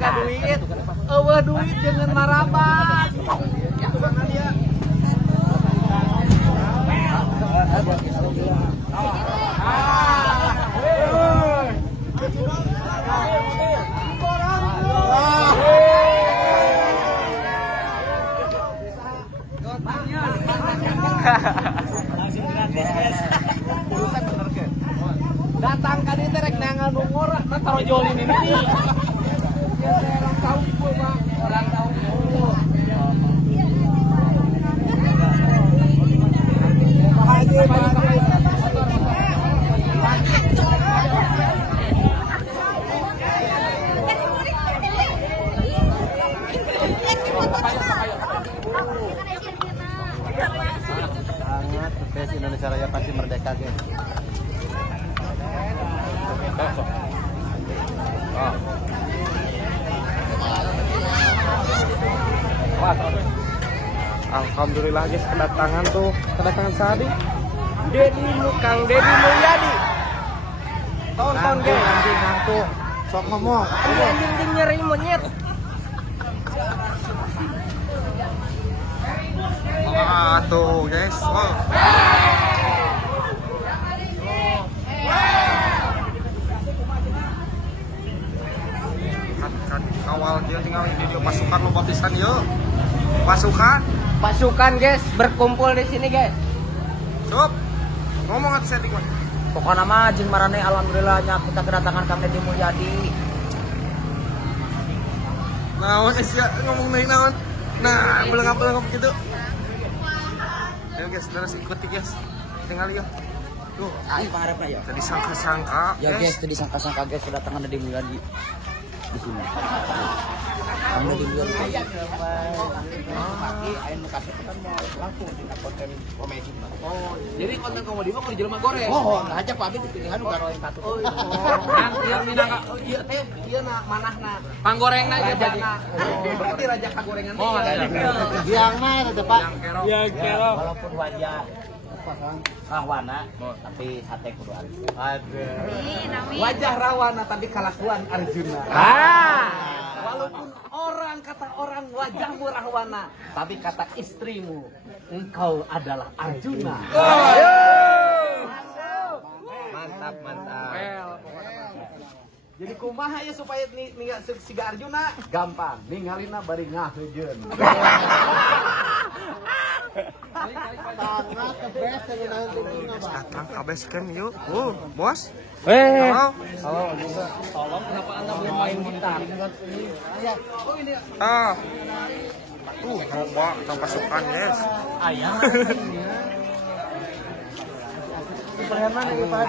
boga duit. Eueuh duit jangan marabat. Ya mana dia? Datang ka dieu teh rek nangan umur mah taro jolin ini. Ya orang tahu gua, Bang. Orang tahu. Sangat best Indonesia Raya pasti merdeka, guys. Alhamdulillah guys, kedatangan Sadi Kang Deddy Mulyadi. Tonton guys, anjing ngantuk sok ngomong anjing nyeri monyet. Tuh guys, awal dia tinggal video pasukan lomba pisan yuk. Pasukan guys berkumpul di sini guys. Sup. Ngomong atuh setting mah. Pokoknya mah jeung marane alhamdulillahnya kita kedatangan Kang Deddy Mulyadi. Naon sia ngomong deui naon? Nah, belengap gitu. Ayo guys, terus ikuti guys. Tinggal yuk. Tuh, Ayo pangarepna ya. tadi sangka-sangka. Ya guys, tadi sangka-sangka guys kedatangan Deddy Mulyadi di sini. Kang Deddy Mulyadi. Ayeuna kasih kan mau langsung di konten komedi. Oh, jadi konten komedi mah kudu jelema goreng. Oh, ngajak Pak Abid pilihan garoen katut. Oh, yang minangka ieu teh ieu na manahna. Panggorengna ieu jadinya. Berarti raja kagorengan. Oh, Biang mah eta Pak. Yang kero. Walaupun wajah rawana, tapi hati kudu Arjuna. Aduh. Wajah rawana tapi kelakuan Arjuna. Walaupun kata orang wajahmu rahwana, tapi kata istrimu engkau adalah Arjuna. Mantap. Jadi kumaha ya supaya siga Arjuna gampang, ningalina bari ngaheujeun. Datang ke base camp yuk. Bos. Halo. Tolong kenapa Anda belum main gitar? Oh ini. Coba kita pasukan, yes. Ayah. Perheman lagi Pak.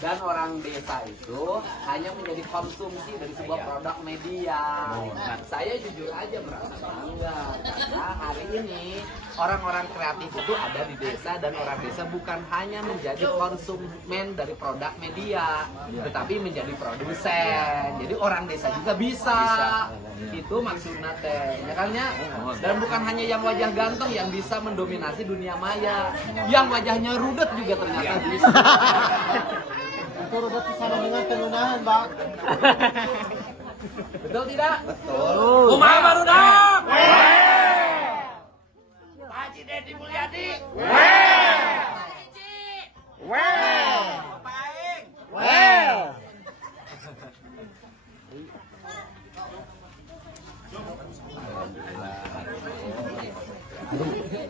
Dan orang desa itu hanya menjadi konsumsi dari sebuah produk media. Saya jujur aja merasa bangga karena hari ini orang-orang kreatif itu ada di desa dan orang desa bukan hanya menjadi konsumen dari produk media, tetapi menjadi produsen. Jadi orang desa juga bisa. Itu maksudnya teh, ya kan ya? Dan bukan hanya yang wajah ganteng yang bisa mendominasi dunia maya, yang wajahnya rudet juga ternyata bisa. Itu udah sana dengan penunahan, Bang. Betul tidak? Betul. Kumaha baru dak? Haji Deddy Mulyadi.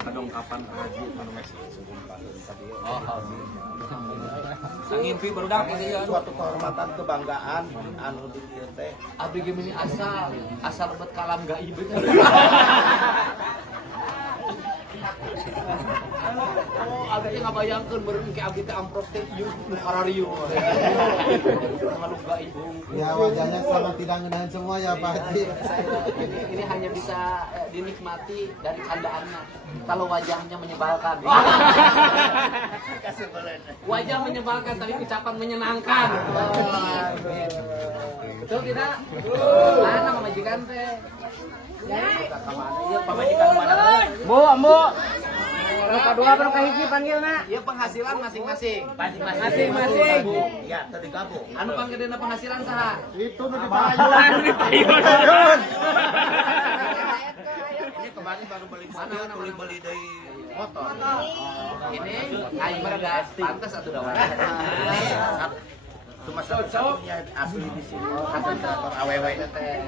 Kedongkapan haji anu mes ngimpi barudak ini Suatu kehormatan kebanggaan anu di dieu teh. abdi gini asal bet kalam gaib. Oh, abdi teh ngabayangkeun beureum ke abdi teh amprok teh ieu nu kararieu. Malu gaib. Ya wajahnya sama tidak ngenahan semua ya Pak Haji. Ini hanya bisa dinikmati dari kandaannya. Kalau wajahnya menyebalkan. Wajah menyebalkan tapi ucapan menyenangkan. Betul tidak? Mana majikan teh? Ya, pamajikan mana? Bu, ambu. Dua baru kahiji panggilna. Iya penghasilan masing-masing. Masing-masing. Ya, tadi gabung. Anu panggedena penghasilan saha? Itu nu dipayun. Ini kemarin baru beli mobil, beli dari motor. Ini aing mah da pantes atuh da warna. Cuma satu-satunya asli di sini. Ada motor awewe.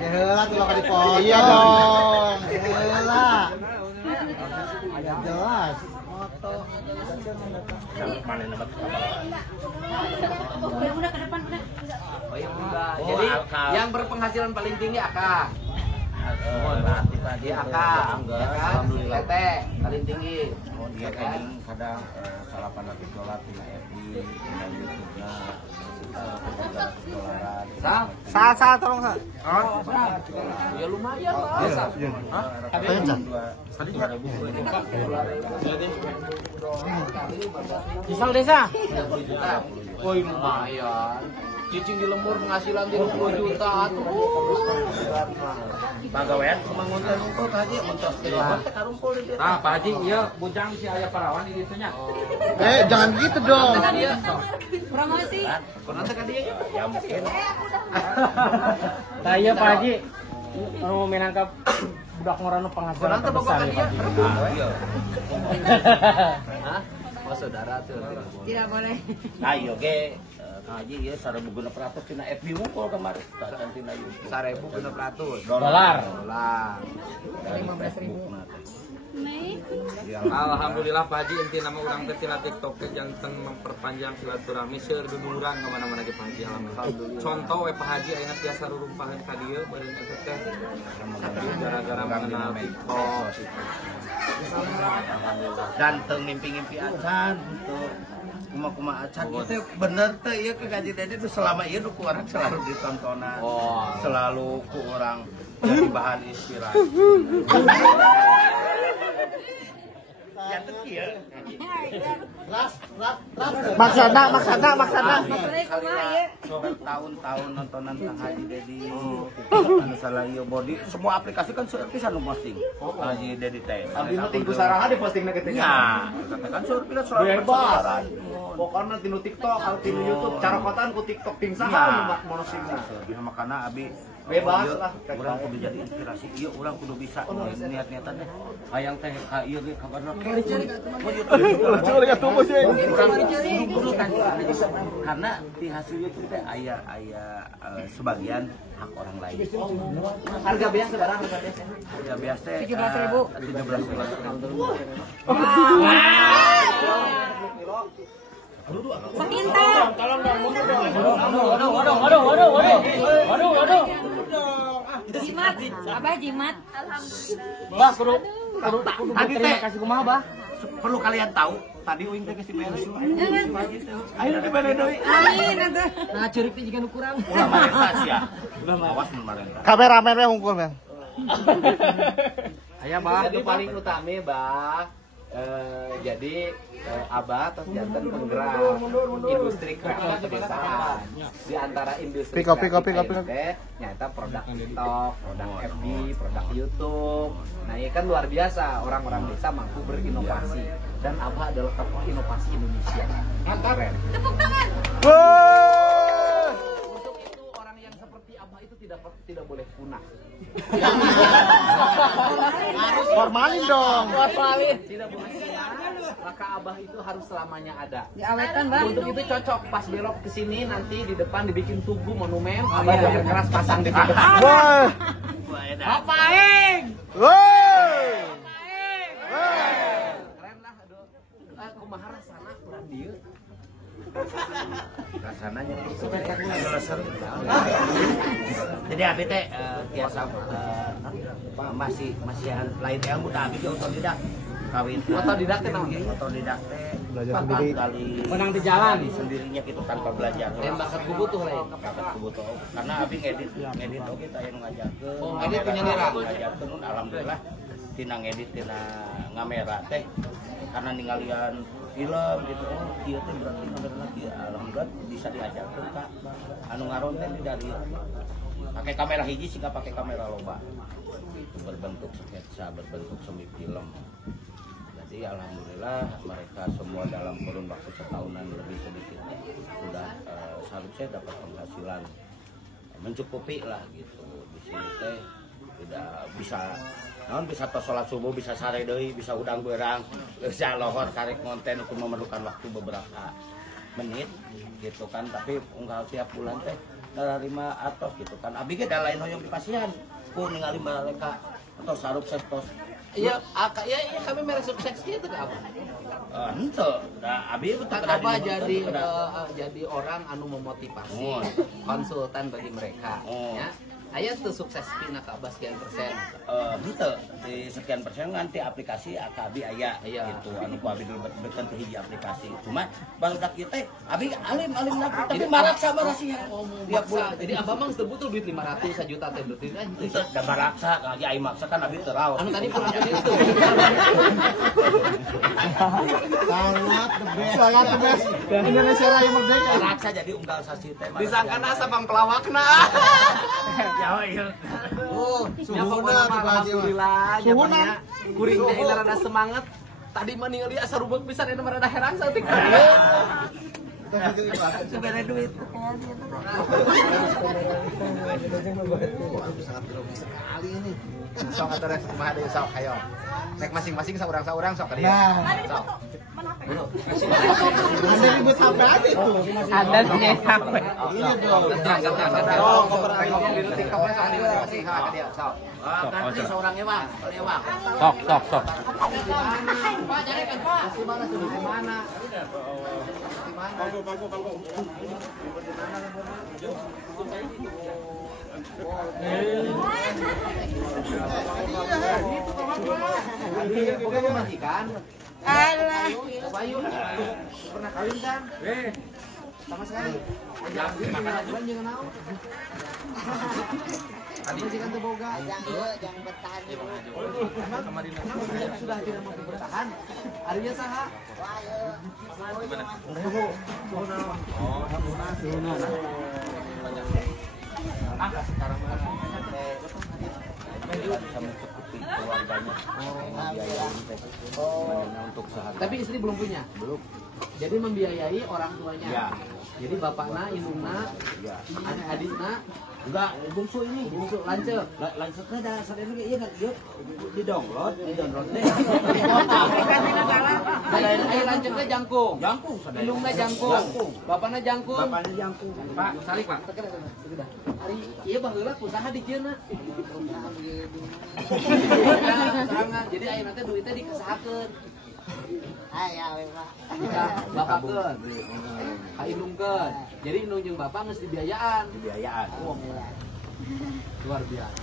Heula tuh bakal dipotong. Iya dong. Heula. Ada jelas. Mana nama Udah ke depan udah. Oh yang muda. Jadi yang berpenghasilan paling tinggi Akang. relatif tadi Dia Akang, ya kan? Teteh paling tinggi. Oh dia kadang kadang salapan $100 tina FB, tina YouTube-nya. Sa tolong sa. Ya lumayan lah. Biasa. Apaan sa? Misal desa. 30 juta. Woi lumayan. Cicing di lembur penghasilan 30 juta atuh. Pagawean cuma ngonten-ngonten Haji montos teh karumpul di dieu. Nah, Pak Haji, iya bujang si aya parawan di ditu nya. Jangan gitu dong. Promosi. Pernah teh ka dieu? Ya mungkin. Nah iya Pak Haji. Mau minangka budak ngorano penghasilan Pernah teh terbesar boga ya ka Pak dieu? Haji. Iya. Hah? Oh saudara tuh. Tidak boleh. Nah, iya ge Haji ieu 1.600 tina FB wungkul kemarin. Tacan tina YouTube. 1.600 Dolar. dolar. 15.000. Mei. Alhamdulillah Pak Haji inti nama urang teh tina TikTok teh janten memperpanjang silaturahmi seur duduran ka mana-mana ge Pak Haji alhamdulillah. Contoh we Pak Haji ayeuna tiasa rurumpahan ka dieu beureun eta teh gara-gara mengenal TikTok. Dan teu ngimpi-ngimpi acan untuk kuma-kuma acan itu bener teh ieu ke Haji Dedi itu selama ieu ku orang selalu ditontonan. Oh. Selalu ku orang jadi bahan inspirasi. Ya teh kieu. Maksana. Maksudnya kumaha ya? Tahun-tahun nontonan Kang Haji Dedi, anu salah ieu body, semua aplikasi kan seueur pisan nu posting. Haji Dedi teh. Abdi mah tinggu saraha di postingna kitu nya. Ya, katakan seueur pisan selalu Bebas. persaudaraan. Pokoknya tinu TikTok, atau tinu YouTube, cara kotaan ku TikTok ting Ya, saha monosingna. makanya abi Bebas ieu lah. urang kudu jadi inspirasi. Ieu urang kudu bisa niat-niatan teh. Hayang teh ka ieu ge kabarna. Curi ka tubuh sih. Karena di hasil YouTube teh aya sebagian hak orang lain. Harga biasa barang harga biasa. Ya biasa 17.000. 17.000. Sepintar. Waduh. Jimat. Abah jimat. Bah, kudu Tadi teh terima kasih kumaha, Bah. perlu kalian tahu tadi uing teh geus diberes. Ayo dibere deui. Amin atuh. Nah, ceureup teh jiga kurang. Ulah marentah sia. Awas mun marentah. Kameramen we hungkul, Bang. Aya bah itu paling utama bah. Jadi Abah terus jantan penggerak industri kreatif pedesaan. Di antara industri Kopi. teh nyata produk TikTok, produk FB, produk YouTube. Nah, ini kan luar biasa orang-orang desa mampu berinovasi dan Abah adalah tokoh inovasi Indonesia. Mantap. Tepuk tangan. Untuk itu orang yang seperti Abah itu tidak boleh punah. Formalin dong. Tidak boleh punah. Maka Abah itu harus selamanya ada. Diawetan, Bang. Untuk itu cocok pas belok ke sini nanti di depan dibikin tugu monumen, Abah dengan keras pasang di situ. Wah. Apaing? Woi. Keren lah, aduh. Kumaha rasana kurang dieu. Rasananya jadi abi teh biasa masih lain ilmu dah abi otodidak kawin Otodidak teh naon? otodidak teh Belajar sendiri. kali Menang di jalan. sendirinya gitu tanpa belajar Bakat ku butuh lain. bakat kubutuh karena abi ngedit oge teh anu ngajarkeun Oh, ngedit penyelera. ngajarkeun alhamdulillah tina ngedit tina ngamera teh karena ninggalian film gitu ieu teh berarti ngamerna kieu alhamdulillah bisa diajarkeun Kak anu ngaron teh dari pakai kamera hiji sih nggak pakai kamera loba itu berbentuk sketsa berbentuk semi film jadi Jadi alhamdulillah mereka semua dalam kurun waktu setahunan lebih sedikit sudah seharusnya dapat penghasilan mencukupi lah gitu. Di sini teh tidak bisa bisa sholat subuh, bisa sare deui, bisa udang berang, bisa lohor karek konten itu memerlukan waktu beberapa menit gitu kan, tapi unggal tiap bulan teh nerima atos gitu kan. Abi ge da lain hoyong dipasihan ku ningali mereka atau sarup sestos. Iya, ya kami merek sukses gitu Kak Abah. Henteu, da abi itu Kak Abah jadi orang anu memotivasi, konsultan bagi mereka. Ya. Aya tuh sukses pina Kak Abah sekian persen. Henteu, di sekian persen nanti aplikasi akabi aya gitu. Anu ku abi dulu beukeun teh hiji aplikasi. Cuma barudak ieu teh abi alim tapi maraksa barasihan. Tiap bulan. Jadi Abah mah geus butuh duit 500 juta teh duit kan. Henteu, da maraksa lagi ai maksa kan abi teu raos. Anu tadi pernah itu. Sangat the best. Indonesia Raya Merdeka. Maraksa jadi unggal sasi teh. Disangkana sabang pelawakna. Oh, suhuna alhamdulillah. Suhuna kuring teh rada semangat. Tadi mah ningali asa rubek pisan eta rada heran saeutik. Sebenarnya duit. Sangat grogi sekali ini. Sok atuh rek kumaha deui sok ayo. Rek masing-masing saurang-saurang sok ka dieu. Sok. Ada ribet HP aja itu. Ada punya HP. Iya dong. Oh, rek ngomong di TikTok-nya sok dieu masing ka dieu sok. Nanti seorangnya Bang, soalnya Bang. Sok. Pak, jadi kan Pak. Di mana sudah di mana? Di mana? Bukan majikan. Alah. Bayu pernah kawin kan? Sama sekali. Makan aja jangan naon. Tadi majikan teu boga. Jangan bertahan. Emang sudah tidak mampu bertahan. Arinya saha? Sekarang bisa mencukupi keluarganya. Untuk sehari. Tapi istri belum punya. Belum. Jadi membiayai orang tuanya. Ya. Jadi bapakna, indungna, Ya. adik-adikna, Enggak, bungsu ini. bungsu lancep. Lanjutnya dah sadene ge ieu kan ieu di-download deh. Ayo lancepnya jangkung. Jangkung sadene. Indungna jangkung. Bapakna jangkung. Bapaknya jangkung. Pak, salik Pak. Hari iya baheula usaha di kieu na. Jadi aya nanti duitnya dikesahakeun. Aya we, Pak. Bapakkeun. Ka indungkeun. Jadi indung jeung bapak geus dibiayaan. Biayaan. Oh, luar biasa.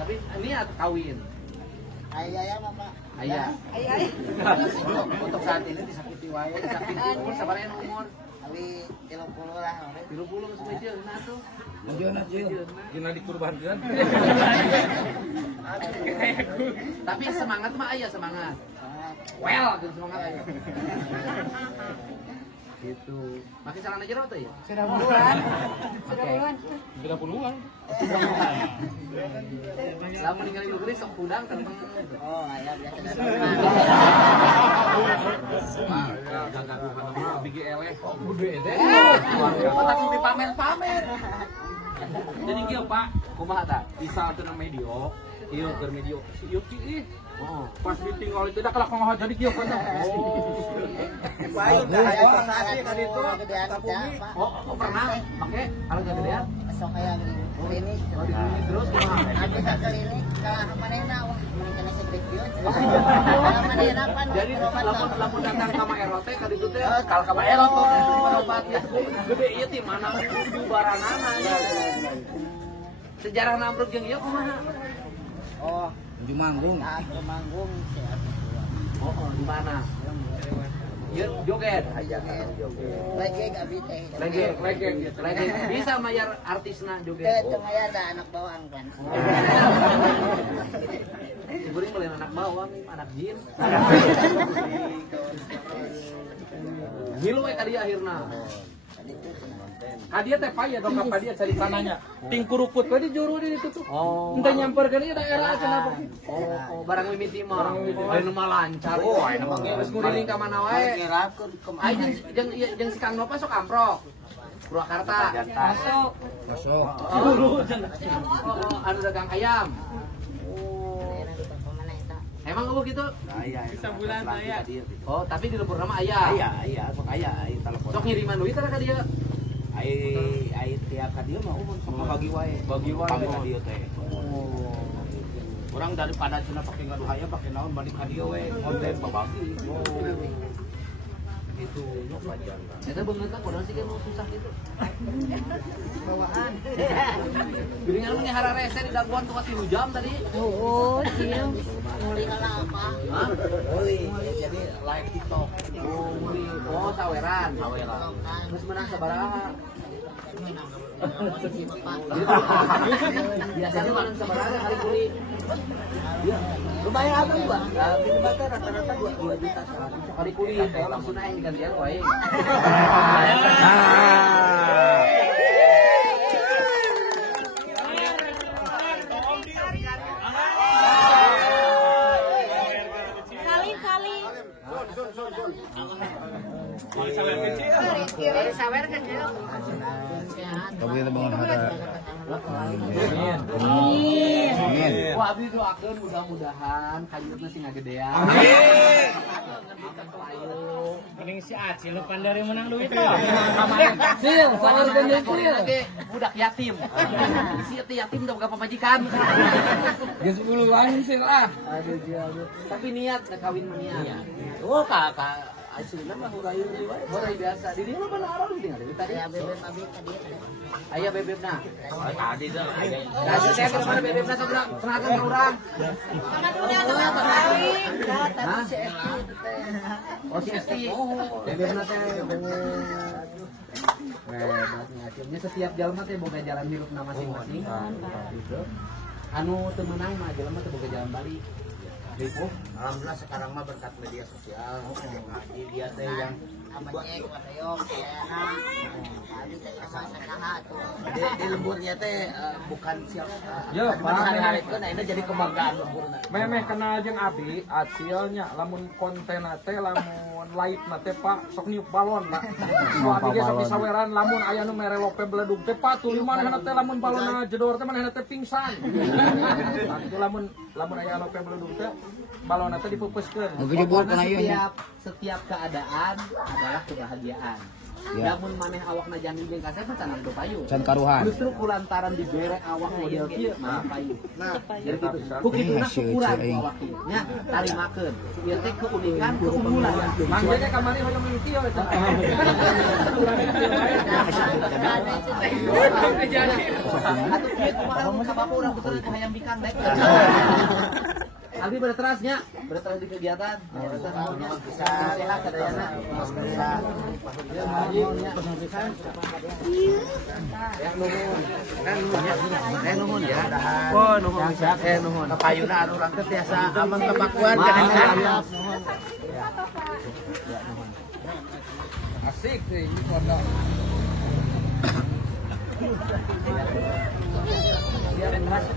Tapi ini kawin. Aya mah, Pak. Ayah. Aya. Untuk saat ini disakiti wae, disakiti umur sabarnya umur. Abi 30 lah. 30 geus mejeun nah tuh. Dina dikurbankeun. Tapi semangat mah aya semangat. Well, gitu semangat aya. Gitu. Pakai celana jero tuh ya? Sudah bulan. Sudah puluhan. Lamun ningali lu geuning sok udang kenteng. Oh, aya biasa Bigi eleh. Oh, gede teh. Otak nu dipamer-pamer. Jadi kieu Pak, kumaha tah? Bisa teu medio, ieu keur medio. Ieu ih. Oh, pas ditinggal itu dah kelak ngahot jadi kieu kan. Bayu teh aya kasih ka ditu. Oh, pernah pakai alat gedean? Sok aya klinik. Oh, di klinik terus kumaha? Abi ka klinik ka manehna wah, manehna segede pion. Manehna pan Jadi lamun datang ka Maero teh ka ditu teh kal ka Maero tuh berobat ya. Gede ieu ti mana kudu baranana ya. Sejarah nambruk jeung ieu kumaha? Oh, Di manggung. manggung sehat. Oh, di mana? Ieu joget. Legeg abi teh. Legeg. Bisa mayar artisna joget. Teu aya ada anak bawang kan. Kuring beli anak bawang, anak jin. Ngilu we ka dieu akhirna. Hadiah teh payah dong apa dia cari tanahnya. Ting kurukut tadi juru di itu tuh. Oh. Entah nyamperkeun ieu daerah kenapa. Oh, barang mimiti mah. Anu mah lancar. Oh, anu mah geus nguriling ka mana wae. Ayo jeung si Kang Nova sok amprok. Purwakarta. Masuk. Oh, anu dagang ayam. Emang lu gitu? Bisa bulan saya. Oh, tapi di lembur nama ayah. Iya, sok aya telepon. Sok ngiriman duit ka dia. Ai tiap ka dieu mah umum sok bagi wae. Bagi wae ka dieu teh. Oh. Orang daripada cenah pake ngaduh aya pake naon balik ka dieu we, konten babagi. Itu nyok pajan. Eta beungeut kan kurang sih kan susah gitu. Bawaan. Geuningan mah ngahara rese di daguan tuh 3 jam tadi. Oh, iya. Muli ala apa? Hah? Oli, jadi live TikTok. Oh, saweran. Terus menang sabaraha? Biasanya menang sabaraha hari kuli. Ya, lumayan apa nih, Bang? Minimal teh rata-rata 2 juta hari kuli teh langsung aing digantian wae. Sawer kecil. Tapi kita bangun hara. Amin. Wah, abdi doakeun mudah-mudahan kayutna sing ngagedean. Amin. Mending si Acil lu pandari menang duit tuh. Sil, sawer deui sil. Budak yatim. Si yatim udah boga pamajikan. Geus 10 lain sih lah. Aduh. Tapi niat kawin mah niat. Oh, kakak asilna mah urayun deui wae. Horai biasa. Di dieu mah orang di dieu tadi. Ya bebek abis tadi. Aya bebebna. Tadi dah aya. Kasih saya ke mana bebebna sebelah. Kenalkan ke urang. Hah? Oh si Esti. Bebebna teh. Akhirnya setiap jalan teh boga jalan hirupna masing-masing. Anu teu meunang mah jelema teh boga jalan balik. Alhamdulillah sekarang mah berkat media sosial. Ngaji dia teh yang di lemburnya teh bukan siapa. Ya, hari-hari itu nah ini jadi kebanggaan lemburna. Memeh kenal jeung abi Acilnya lamun konten teh lamun live teh Pak sok niup balon Pak. Nu abi ge sok disaweran lamun aya nu mere lope beledug teh Pak tuh manehna teh lamun balonna jedor teh manehna teh pingsan. Itu lamun aya lope beledug teh balonna teh dipeupeskeun. Setiap keadaan adalah kebahagiaan. Namun maneh awakna jani jeung kasep mah can payu. Can karuhan. Justru kulantaran dibere awak model kieu mah payu. Nah, jadi gitu. Ku kituna syukuran awak kieu nya tarimakeun. Ieu teh keunikan, keunggulan. Manggilnya ka maneh hoyong mimiti we cenah. Atuh kieu kumaha mun ka bapak urang betul hayang bikang dek. Aldi berterasnya, berteras di kegiatan. Bisa sehat sadayana. Ya nuhun. Kan nuhun ya. Oh nuhun bisa. Nuhun. Payuna anu urang teh tiasa aman tebakuan kana. Asik sih ini pondok. Biar masuk.